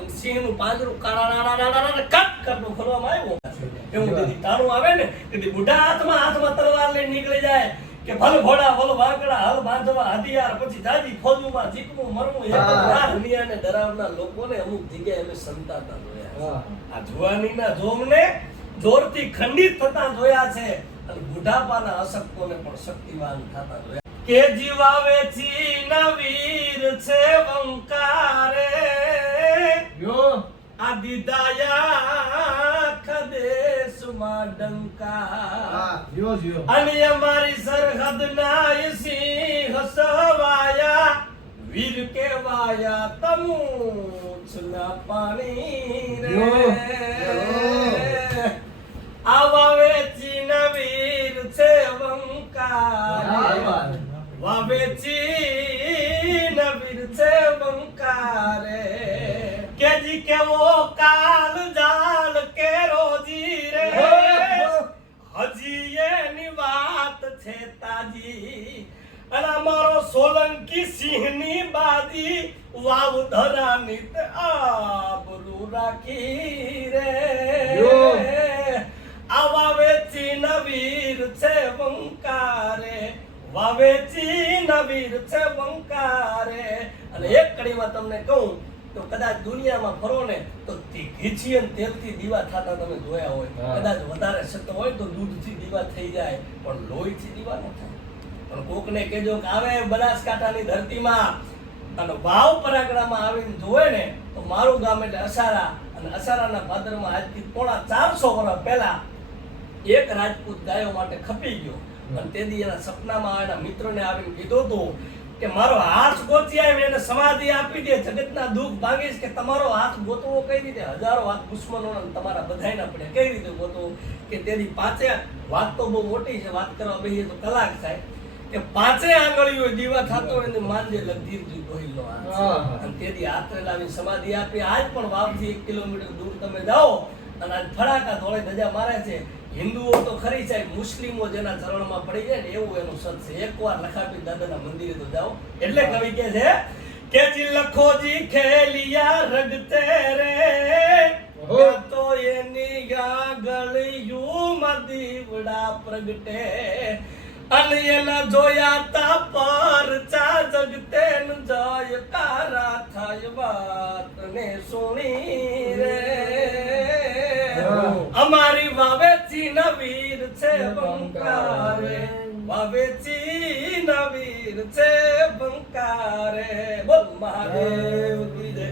અને સિંહનું પાંજરું કાળા કટ કરનું ખોલવામાં આવ્યું એવું તેથી તાણું આવે ને તેથી બુઢા હાથમાં તલવાર લઈને નીકળી જાય કે ભલ ઘોડા ભલ વાંકડા હલ બાંધવા હથિયાર પછી જાજી ફોજુમાં જીકવું મરવું એ બધા દુનિયાને ડરાવનાર લોકોને અમુક જગ્યાએ અમે સંતાતા જોયા આ જુવાનીના જોમને જોરથી ખંડિત થતા જોયા છે અને બુઢાપાના અશક્તોને પણ શક્તિવાન થતા જોયા કે જીવાવે ચીના વીર છે વંકારે યો આ દીદાયા ખદેશમાં ડંકા યો અને અમારી સરહદ ના સિંહ સવાયા વીર કેવાયા તમુછના પાણી રે આવાવે ચીના વીર છે વંકાર વાવે ચીના વીર છે વંકારે કેજી કેવો કાલ જાલ કે રોજી રે હજી એની વાત છે તાજી અને અમારો સોલંકી સિંહની બાજી વાવ ધરાની આબરૂ રાખી રે આવા વેચી નવીર છે વંકારે વાવેચી નવીર છે વંકારે અને એક કડીમાં તમને કહું તો કદાચ દુનિયામાં ફરો ને તો ઘીચી અને તેલથી દીવા થતા તમે જોયા હોય કદાચ વધારે સત્ય હોય તો દૂધથી દીવા થઈ જાય પણ લોહીથી દીવા ન થાય પણ કોકને કહેજો કે આવે બનાસકાંઠાની ધરતીમાં અને વાવ પરાગડામાં આવીને જોવે ને તો મારું ગામ એટલે અસારા અને અસારાના ભાદરમાં આજથી પોણા 400 વર્ષ પહેલા એક રાજપૂત ગાયો માટે ખપી ગયો અને તેથી એના સપનામાં એના મિત્રોને આવીને કીધું હતું કે મારો હાથ ગોતી આવી એને સમાધિ આપી દે જગતના દુઃખ ભાંગીશ કે તમારો હાથ ગોતવો કઈ રીતે હજારો હાથ દુશ્મનોના તમારા બધાયના પડે કઈ રીતે ગોતવો કે તેથી પાંચે વાત તો બહુ મોટી છે વાત કરવા બેહીએ તો કલાક થાય કે પાંચે આંગળીઓ દીવા થતો હોય ને માનજે લગીરજી ગોહિલનો હાથ અને તેથી હાથે લાવી સમાધિ આપી આજ પણ વાવથી 1 કિલોમીટર દૂર તમે જાઓ અને આજ ફડાકા ધોળે ધજા મારે છે હિન્દુઓ તો ખરી છે મુસ્લિમો જેના ચરણમાં પડી જાય ને એવું એનું સત છે એકવાર લખાપી દાદાના મંદિરે તો જાઓ એટલે કવિ કે છે કે જી લખોજી ખેલિયા રગતે રે તો એની ગાગળિયું દીવડા પ્રગટે અને એના જોયા તા પરચા જગતે ન જય કારા થાય વાત ને સુણી રે અમારી વાવેચી નવીર છે બંકારે વાવેચી નવીર છે બંકારે બોલ મહાદેવ કી જય।